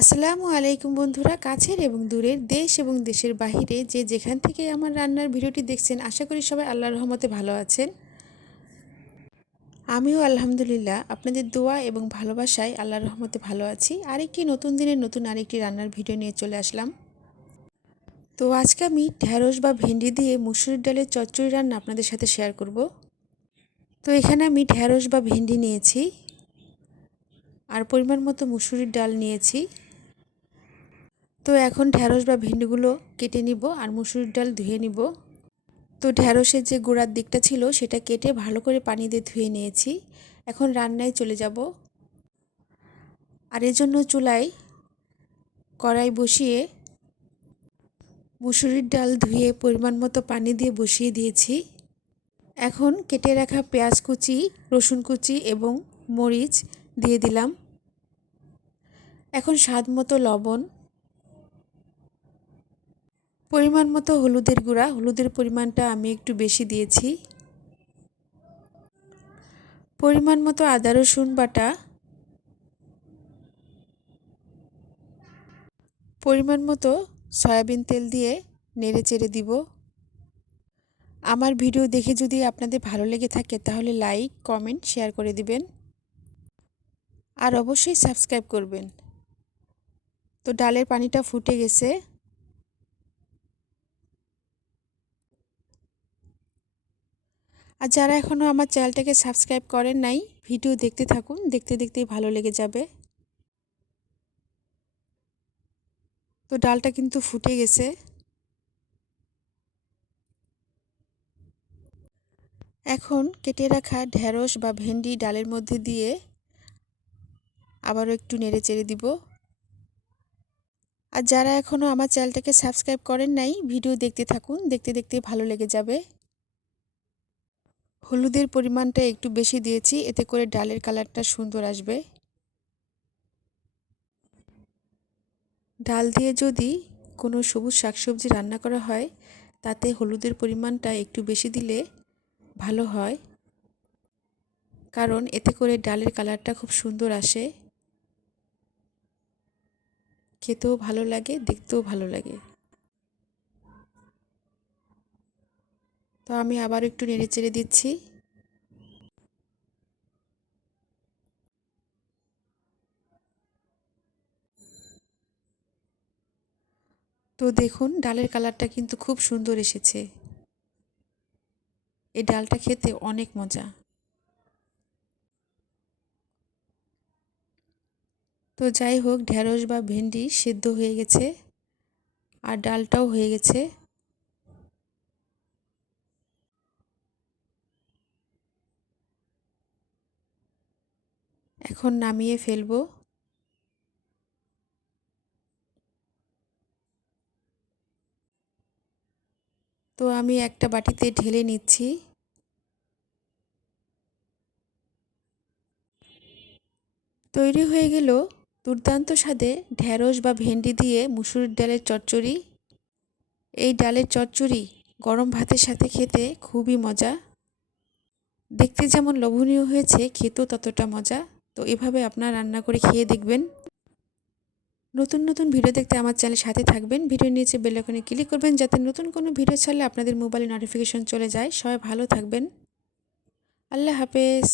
আসসালামু আলাইকুম বন্ধুরা, কাছের এবং দূরের, দেশ এবং দেশের বাহিরে যে যেখান থেকে আমার রান্নার ভিডিওটি দেখছেন, আশা করি সবাই আল্লাহর রহমতে ভালো আছেন। আমিও আলহামদুলিল্লাহ আপনাদের দোয়া এবং ভালোবাসায় আল্লাহর রহমতে ভালো আছি। আরেকটি নতুন দিনের নতুন আরেকটি রান্নার ভিডিও নিয়ে চলে আসলাম। তো আজকে আমি ঢ্যাঁড়স বা ভেন্ডি দিয়ে মুসুরির ডালের চচ্চড়ি রান্না আপনাদের সাথে শেয়ার করব। তো এখানে আমি ঢ্যাঁড়স বা ভেন্ডি নিয়েছি আর পরিমাণ মতো মুসুরির ডাল নিয়েছি। তো এখন ঢ্যাঁড়স বা ভেন্ডিগুলো কেটে নিব আর মুসুরির ডাল ধুয়ে নিব। তো ঢ্যাঁড়সের যে গোড়ার দিকটা ছিল সেটা কেটে ভালো করে পানি দিয়ে ধুয়ে নিয়েছি। এখন রান্নায় চলে যাব। আর এজন্য চুলায় কড়াই বসিয়ে মুসুরির ডাল ধুয়ে পরিমাণ মতো পানি দিয়ে বসিয়ে দিয়েছি। এখন কেটে রাখা পেঁয়াজ কুচি, রসুন কুচি এবং মরিচ দিয়ে দিলাম। এখন স্বাদ মতো লবণ, পরিমাণ মতো হলুদের গুঁড়া, হলুদের পরিমাণটা আমি একটু বেশি দিয়েছি। পরিমাণ মতো আদা রসুন বাটা, পরিমাণ মতো সয়াবিন তেল দিয়ে নেড়ে চেড়ে দিব। আমার ভিডিও দেখে যদি আপনাদের ভালো লেগে থাকে তাহলে লাইক, কমেন্ট, শেয়ার করে দিবেন আর অবশ্যই সাবস্ক্রাইব করবেন। তো ডালের পানিটা ফুটে গেছে। আর যারা এখনও আমার চ্যানেলটাকে সাবস্ক্রাইব করেন নাই, ভিডিও দেখতে থাকুন, দেখতে দেখতেই ভালো লেগে যাবে। তো ডালটা কিন্তু ফুটে গেছে। এখন কেটে রাখা ঢ্যাঁড়স বা ভেন্ডি ডালের মধ্যে দিয়ে আবারও একটু নেড়ে চেড়ে দিব। আর যারা এখনও আমার চ্যানেলটাকে সাবস্ক্রাইব করেন নাই, ভিডিও দেখতে থাকুন, দেখতে দেখতেই ভালো লেগে যাবে। হলুদের পরিমাণটা একটু বেশি দিয়েছি, এতে করে ডালের কালারটা সুন্দর আসবে। ডাল দিয়ে যদি কোনো সবুজ শাকসবজি রান্না করা হয়, তাতে হলুদের পরিমাণটা একটু বেশি দিলে ভালো হয়, কারণ এতে করে ডালের কালারটা খুব সুন্দর আসে, খেতেও ভালো লাগে, দেখতেও ভালো লাগে। তো আমি আবার একটু নেড়ে চেড়ে দিচ্ছি। তো দেখুন ডালের কালারটা কিন্তু খুব সুন্দর এসেছে। এই ডালটা খেতে অনেক মজা। তো যাই হোক, ঢ্যাঁড়স বা ভেন্ডি সেদ্ধ হয়ে গেছে আর ডালটাও হয়ে গেছে। এখন নামিয়ে ফেলবো। তো আমি একটা বাটিতে ঢেলে নিচ্ছি। তৈরি হয়ে গেল দুর্দান্ত স্বাদে ঢ্যাঁড়স বা ভেন্ডি দিয়ে মুসুরির ডালের চচ্চড়ি। এই ডালের চচ্চড়ি গরম ভাতের সাথে খেতে খুবই মজা। দেখতে যেমন লোভনীয় হয়েছে, খেতেও ততটা মজা। তো এভাবে আপনারা রান্না করে খেয়ে দেখবেন। নতুন নতুন ভিডিও দেখতে আমার চ্যানেলের সাথে থাকবেন। ভিডিওর নিচে বেল আইকনে ক্লিক করবেন যাতে নতুন কোনো ভিডিও ছাড়লে আপনাদের মোবাইলে নোটিফিকেশন চলে যায়। সবাই ভালো থাকবেন। আল্লাহ হাফেজ।